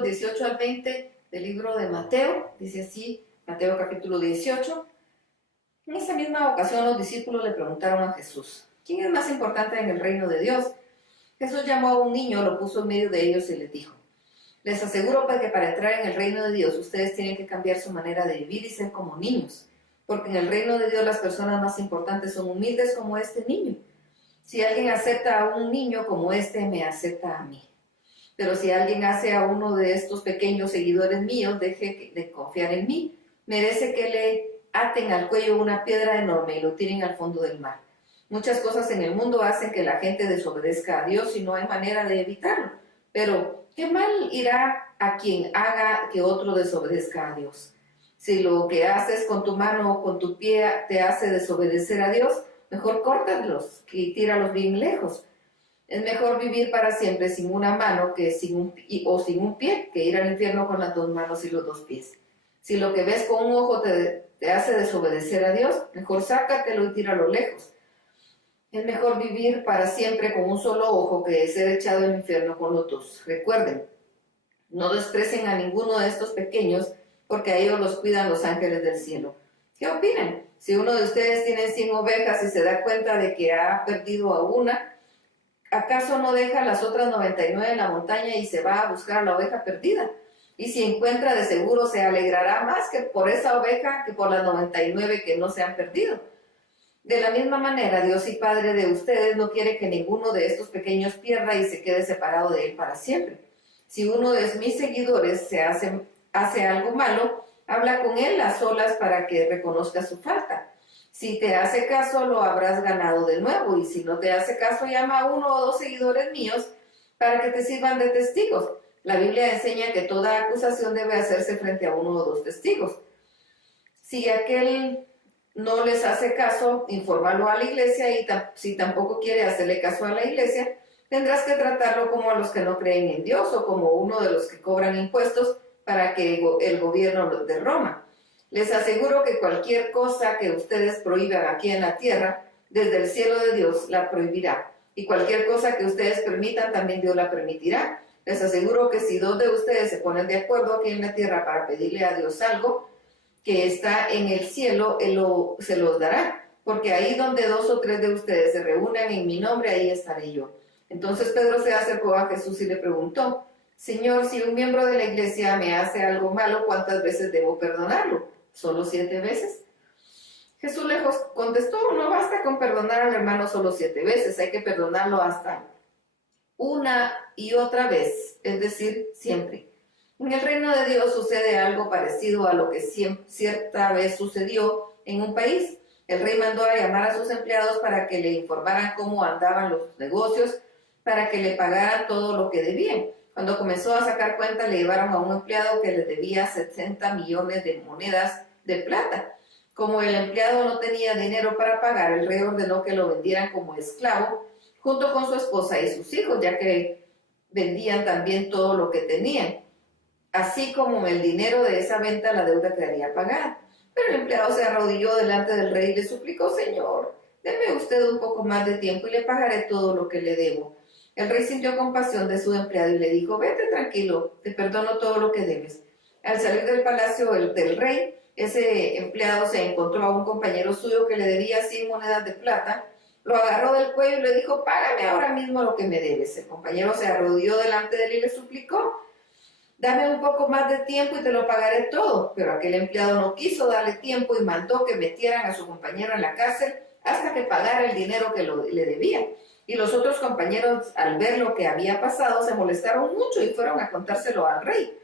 versículos 18 al 20 del libro de Mateo. Dice así, Mateo capítulo 18. En esa misma ocasión los discípulos le preguntaron a Jesús: ¿quién es más importante en el reino de Dios? Jesús llamó a un niño, lo puso en medio de ellos y les dijo: les aseguro que para entrar en el reino de Dios ustedes tienen que cambiar su manera de vivir y ser como niños, porque en el reino de Dios las personas más importantes son humildes como este niño. Si alguien acepta a un niño como este, me acepta a mí. Pero si alguien hace a uno de estos pequeños seguidores míos, deje de confiar en mí, merece que le aten al cuello una piedra enorme y lo tiren al fondo del mar. Muchas cosas en el mundo hacen que la gente desobedezca a Dios y no hay manera de evitarlo. Pero, ¿qué mal irá a quien haga que otro desobedezca a Dios? Si lo que haces con tu mano o con tu pie te hace desobedecer a Dios, mejor córtalos y tíralos bien lejos. Es mejor vivir para siempre sin una mano sin un pie que ir al infierno con las dos manos y los dos pies. Si lo que ves con un ojo te hace desobedecer a Dios, mejor sácatelo y tíralo lejos. Es mejor vivir para siempre con un solo ojo que ser echado al infierno con los dos. Recuerden, no desprecien a ninguno de estos pequeños, porque a ellos los cuidan los ángeles del cielo. ¿Qué opinan? Si uno de ustedes tiene 100 ovejas y se da cuenta de que ha perdido a una, ¿acaso no deja las otras 99 en la montaña y se va a buscar a la oveja perdida? Y si encuentra, de seguro se alegrará más que por esa oveja que por las 99 que no se han perdido. De la misma manera, Dios y Padre de ustedes no quiere que ninguno de estos pequeños pierda y se quede separado de Él para siempre. Si uno de mis seguidores hace algo malo, habla con él a solas para que reconozca su falta. Si te hace caso, lo habrás ganado de nuevo, y si no te hace caso, llama a uno o dos seguidores míos para que te sirvan de testigos. La Biblia enseña que toda acusación debe hacerse frente a uno o dos testigos. Si aquel no les hace caso, infórmalo a la iglesia, y si tampoco quiere hacerle caso a la iglesia, tendrás que tratarlo como a los que no creen en Dios o como uno de los que cobran impuestos para que el gobierno de Roma. Les aseguro que cualquier cosa que ustedes prohíban aquí en la tierra, desde el cielo de Dios la prohibirá. Y cualquier cosa que ustedes permitan, también Dios la permitirá. Les aseguro que si dos de ustedes se ponen de acuerdo aquí en la tierra para pedirle a Dios algo que está en el cielo, Él se los dará. Porque ahí donde dos o tres de ustedes se reúnan en mi nombre, ahí estaré yo. Entonces Pedro se acercó a Jesús y le preguntó: Señor, si un miembro de la iglesia me hace algo malo, ¿cuántas veces debo perdonarlo? ¿Solo 7 veces? Jesús le contestó: no basta con perdonar al hermano solo 7 veces, hay que perdonarlo hasta una y otra vez, es decir, siempre. En el reino de Dios sucede algo parecido a lo que cierta vez sucedió en un país. El rey mandó a llamar a sus empleados para que le informaran cómo andaban los negocios, para que le pagaran todo lo que debían. Cuando comenzó a sacar cuenta, le llevaron a un empleado que le debía 70 millones de monedas de plata. Como el empleado no tenía dinero para pagar, el rey ordenó que lo vendieran como esclavo, junto con su esposa y sus hijos, ya que vendían también todo lo que tenían. Así como el dinero de esa venta, la deuda quedaría pagada. Pero el empleado se arrodilló delante del rey y le suplicó: Señor, deme usted un poco más de tiempo y le pagaré todo lo que le debo. El rey sintió compasión de su empleado y le dijo: vete tranquilo, te perdono todo lo que debes. Al salir del palacio del rey, ese empleado se encontró a un compañero suyo que le debía 100 monedas de plata. Lo agarró del cuello y le dijo: págame ahora mismo lo que me debes. El compañero se arrodilló delante de él y le suplicó: dame un poco más de tiempo y te lo pagaré todo. Pero aquel empleado no quiso darle tiempo y mandó que metieran a su compañero en la cárcel hasta que pagara el dinero que le debía. Y los otros compañeros, al ver lo que había pasado, se molestaron mucho y fueron a contárselo al rey.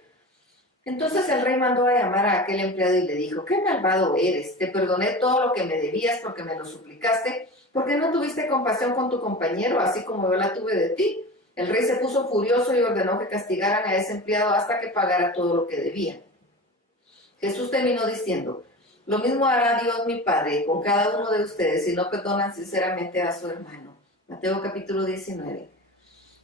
Entonces el rey mandó a llamar a aquel empleado y le dijo: qué malvado eres, te perdoné todo lo que me debías porque me lo suplicaste. ¿Por qué no tuviste compasión con tu compañero, así como yo la tuve de ti? El rey se puso furioso y ordenó que castigaran a ese empleado hasta que pagara todo lo que debía. Jesús terminó diciendo: lo mismo hará Dios mi Padre con cada uno de ustedes si no perdonan sinceramente a su hermano. Mateo capítulo 19.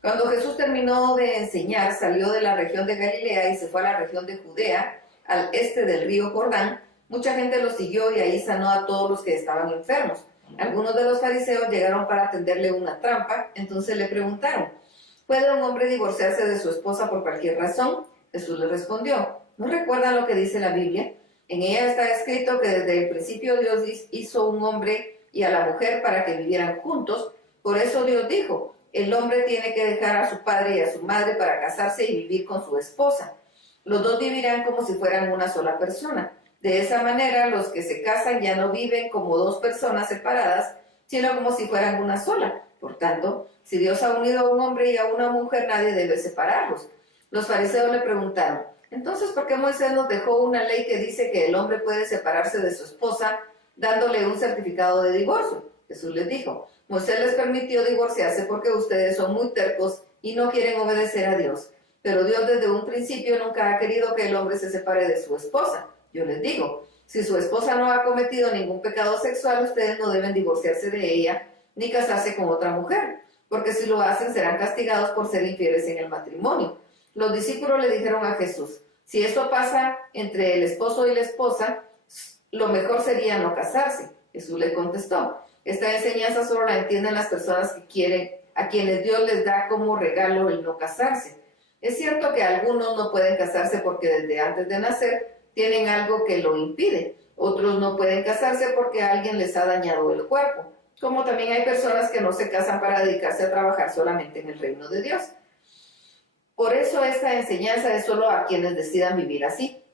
Cuando Jesús terminó de enseñar, salió de la región de Galilea y se fue a la región de Judea, al este del río Jordán. Mucha gente lo siguió y ahí sanó a todos los que estaban enfermos. Algunos de los fariseos llegaron para tenderle una trampa, entonces le preguntaron: ¿puede un hombre divorciarse de su esposa por cualquier razón? Jesús le respondió, ¿no recuerdan lo que dice la Biblia? En ella está escrito que desde el principio Dios hizo un hombre y a la mujer para que vivieran juntos. Por eso Dios dijo, el hombre tiene que dejar a su padre y a su madre para casarse y vivir con su esposa. Los dos vivirán como si fueran una sola persona. De esa manera, los que se casan ya no viven como dos personas separadas, sino como si fueran una sola. Por tanto, si Dios ha unido a un hombre y a una mujer, nadie debe separarlos. Los fariseos le preguntaron, entonces, ¿por qué Moisés nos dejó una ley que dice que el hombre puede separarse de su esposa dándole un certificado de divorcio? Jesús les dijo, Moisés les permitió divorciarse porque ustedes son muy tercos y no quieren obedecer a Dios. Pero Dios desde un principio nunca ha querido que el hombre se separe de su esposa. Yo les digo, si su esposa no ha cometido ningún pecado sexual, ustedes no deben divorciarse de ella ni casarse con otra mujer, porque si lo hacen serán castigados por ser infieles en el matrimonio. Los discípulos le dijeron a Jesús, si esto pasa entre el esposo y la esposa, lo mejor sería no casarse. Jesús le contestó, esta enseñanza solo la entienden las personas que quieren, a quienes Dios les da como regalo el no casarse. Es cierto que algunos no pueden casarse porque desde antes de nacer tienen algo que lo impide. Otros no pueden casarse porque alguien les ha dañado el cuerpo. Como también hay personas que no se casan para dedicarse a trabajar solamente en el reino de Dios. Por eso esta enseñanza es solo a quienes decidan vivir así.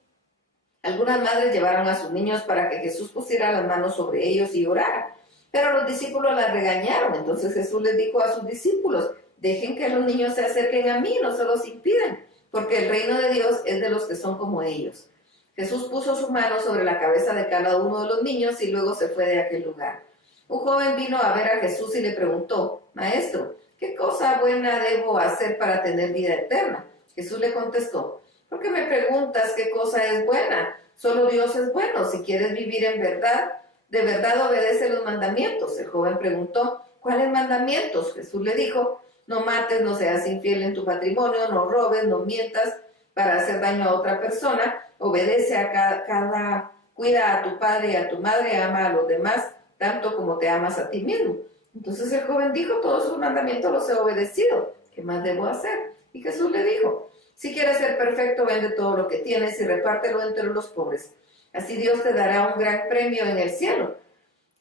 Algunas madres llevaron a sus niños para que Jesús pusiera las manos sobre ellos y orara. Pero los discípulos las regañaron. Entonces Jesús les dijo a sus discípulos, dejen que los niños se acerquen a mí, no se los impidan, porque el reino de Dios es de los que son como ellos. Jesús puso su mano sobre la cabeza de cada uno de los niños y luego se fue de aquel lugar. Un joven vino a ver a Jesús y le preguntó, Maestro, ¿qué cosa buena debo hacer para tener vida eterna? Jesús le contestó, ¿por qué me preguntas qué cosa es buena? Solo Dios es bueno. Si quieres vivir en verdad, de verdad obedece los mandamientos. El joven preguntó, ¿cuáles mandamientos? Jesús le dijo, no mates, no seas infiel en tu matrimonio, no robes, no mientas para hacer daño a otra persona, obedece a cuida a tu padre y a tu madre, ama a los demás, tanto como te amas a ti mismo. Entonces el joven dijo, todos sus mandamientos los he obedecido, ¿qué más debo hacer? Y Jesús le dijo, si quieres ser perfecto, vende todo lo que tienes y repártelo entre los pobres. Así Dios te dará un gran premio en el cielo.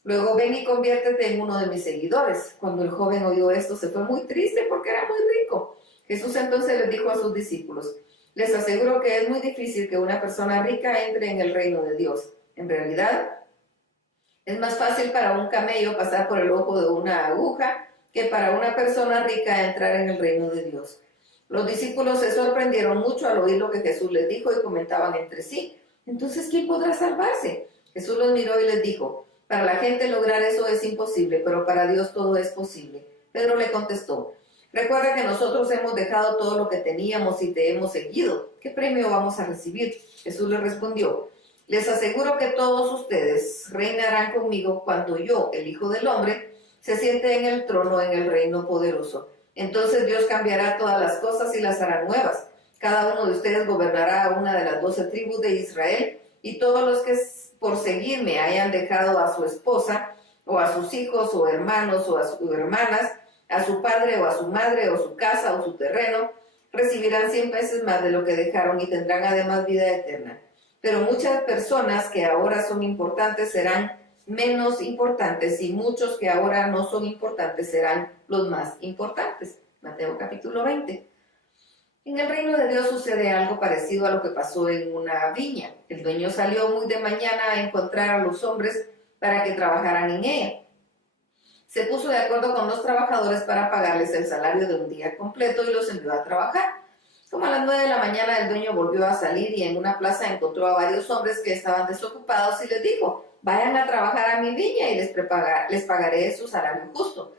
Luego ven y conviértete en uno de mis seguidores. Cuando el joven oyó esto, se fue muy triste porque era muy rico. Jesús entonces les dijo a sus discípulos, les aseguro que es muy difícil que una persona rica entre en el reino de Dios. En realidad, es más fácil para un camello pasar por el ojo de una aguja que para una persona rica entrar en el reino de Dios. Los discípulos se sorprendieron mucho al oír lo que Jesús les dijo y comentaban entre sí, entonces, ¿quién podrá salvarse? Jesús los miró y les dijo, para la gente lograr eso es imposible, pero para Dios todo es posible. Pedro le contestó, recuerda que nosotros hemos dejado todo lo que teníamos y te hemos seguido. ¿Qué premio vamos a recibir? Jesús le respondió, les aseguro que todos ustedes reinarán conmigo cuando yo, el Hijo del Hombre, se siente en el trono en el reino poderoso. Entonces Dios cambiará todas las cosas y las hará nuevas. Cada uno de ustedes gobernará a una de las 12 tribus de Israel, y todos los que por seguirme hayan dejado a su esposa, o a sus hijos, o hermanos, o a sus hermanas, a su padre, o a su madre, o su casa, o su terreno, recibirán 100 veces más de lo que dejaron y tendrán además vida eterna. Pero muchas personas que ahora son importantes serán menos importantes, y muchos que ahora no son importantes serán los más importantes. Mateo capítulo 20. En el reino de Dios sucede algo parecido a lo que pasó en una viña. El dueño salió muy de mañana a encontrar a los hombres para que trabajaran en ella. Se puso de acuerdo con los trabajadores para pagarles el salario de un día completo y los envió a trabajar. Como a las 9 de la mañana el dueño volvió a salir y en una plaza encontró a varios hombres que estaban desocupados y les dijo, vayan a trabajar a mi viña y les pagaré su salario justo.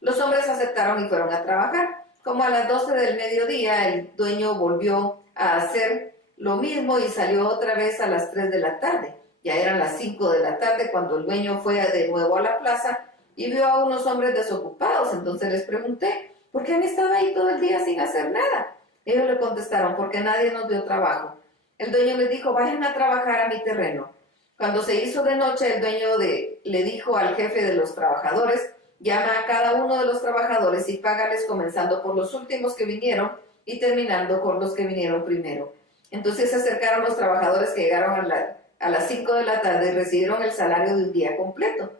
Los hombres aceptaron y fueron a trabajar. Como a las 12 del mediodía, el dueño volvió a hacer lo mismo y salió otra vez a las 3 de la tarde. Ya eran las 5 de la tarde cuando el dueño fue de nuevo a la plaza y vio a unos hombres desocupados. Entonces les pregunté, ¿por qué han estado ahí todo el día sin hacer nada? Ellos le contestaron, porque nadie nos dio trabajo. El dueño les dijo, vayan a trabajar a mi terreno. Cuando se hizo de noche, el dueño le dijo al jefe de los trabajadores, llama a cada uno de los trabajadores y págales comenzando por los últimos que vinieron y terminando con los que vinieron primero. Entonces se acercaron los trabajadores que llegaron a las 5 de la tarde y recibieron el salario de un día completo.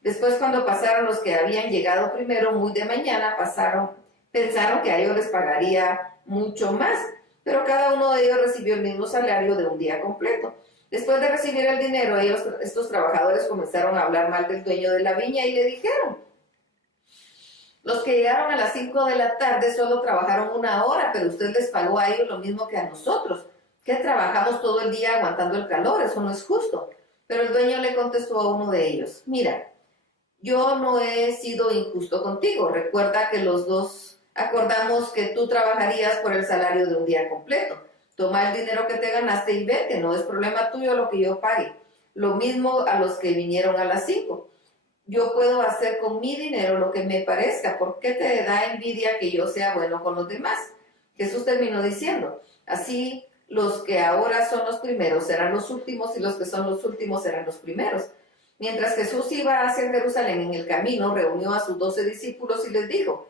Después, cuando pasaron los que habían llegado primero muy de mañana, pensaron que a ellos les pagaría mucho más, pero cada uno de ellos recibió el mismo salario de un día completo. Después de recibir el dinero, estos trabajadores comenzaron a hablar mal del dueño de la viña y le dijeron: los que llegaron a las 5 de la tarde solo trabajaron 1 hora, pero usted les pagó a ellos lo mismo que a nosotros, que trabajamos todo el día aguantando el calor. Eso no es justo. Pero el dueño le contestó a uno de ellos: mira, yo no he sido injusto contigo. Recuerda que los dos acordamos que tú trabajarías por el salario de un día completo. Toma el dinero que te ganaste y vete, no es problema tuyo lo que yo pague. Lo mismo a los que vinieron a las 5. Yo puedo hacer con mi dinero lo que me parezca. ¿Por qué te da envidia que yo sea bueno con los demás? Jesús terminó diciendo: así los que ahora son los primeros serán los últimos, y los que son los últimos serán los primeros. Mientras Jesús iba hacia Jerusalén, en el camino reunió a sus 12 discípulos y les dijo: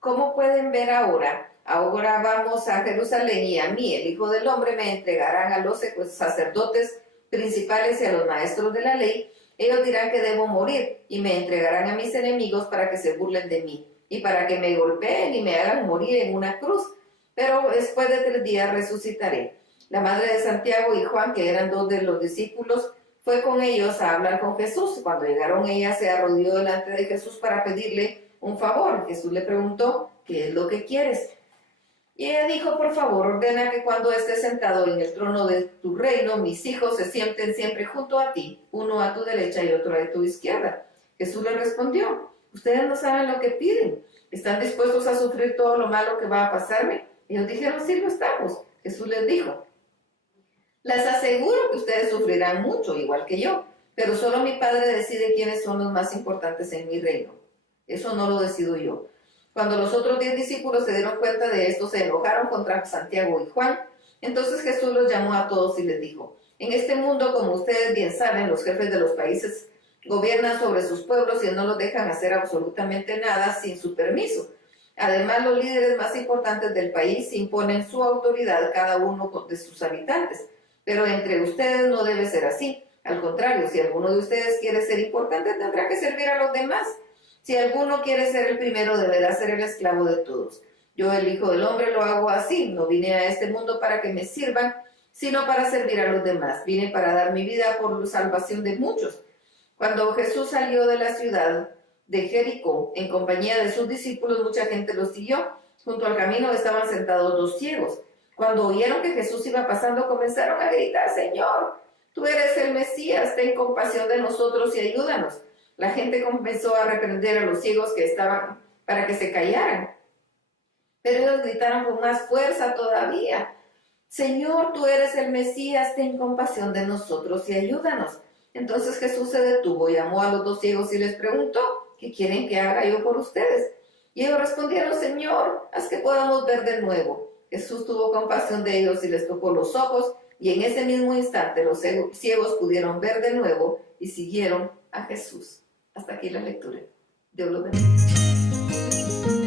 ¿cómo pueden ver ahora? Ahora vamos a Jerusalén, y a mí, el Hijo del Hombre, me entregarán a los sacerdotes principales y a los maestros de la ley. Ellos dirán que debo morir, y me entregarán a mis enemigos para que se burlen de mí, y para que me golpeen y me hagan morir en una cruz. Pero después de 3 días resucitaré. La madre de Santiago y Juan, que eran 2 de los discípulos, fue con ellos a hablar con Jesús. Cuando llegaron, ella se arrodilló delante de Jesús para pedirle un favor. Jesús le preguntó: ¿qué es lo que quieres? Y ella dijo: por favor, ordena que cuando estés sentado en el trono de tu reino, mis hijos se sienten siempre junto a ti, uno a tu derecha y otro a tu izquierda. Jesús le respondió: ustedes no saben lo que piden. ¿Están dispuestos a sufrir todo lo malo que va a pasarme? Ellos dijeron: sí, lo estamos. Jesús les dijo: les aseguro que ustedes sufrirán mucho, igual que yo, pero solo mi Padre decide quiénes son los más importantes en mi reino. Eso no lo decido yo. Cuando los otros 10 discípulos se dieron cuenta de esto, se enojaron contra Santiago y Juan. Entonces Jesús los llamó a todos y les dijo: en este mundo, como ustedes bien saben, los jefes de los países gobiernan sobre sus pueblos y no los dejan hacer absolutamente nada sin su permiso. Además, los líderes más importantes del país imponen su autoridad a cada uno de sus habitantes. Pero entre ustedes no debe ser así. Al contrario, si alguno de ustedes quiere ser importante, tendrá que servir a los demás. Si alguno quiere ser el primero, deberá ser el esclavo de todos. Yo, el Hijo del Hombre, lo hago así. No vine a este mundo para que me sirvan, sino para servir a los demás. Vine para dar mi vida por la salvación de muchos. Cuando Jesús salió de la ciudad de Jericó, en compañía de sus discípulos, mucha gente lo siguió. Junto al camino estaban sentados 2 ciegos. Cuando oyeron que Jesús iba pasando, comenzaron a gritar: Señor, tú eres el Mesías, ten compasión de nosotros y ayúdanos. La gente comenzó a reprender a los ciegos que estaban para que se callaran. Pero ellos gritaron con más fuerza todavía: Señor, tú eres el Mesías, ten compasión de nosotros y ayúdanos. Entonces Jesús se detuvo, llamó a los 2 ciegos y les preguntó: ¿qué quieren que haga yo por ustedes? Y ellos respondieron: Señor, haz que podamos ver de nuevo. Jesús tuvo compasión de ellos y les tocó los ojos, y en ese mismo instante los ciegos pudieron ver de nuevo y siguieron a Jesús. Hasta aquí la lectura. Dios los bendiga.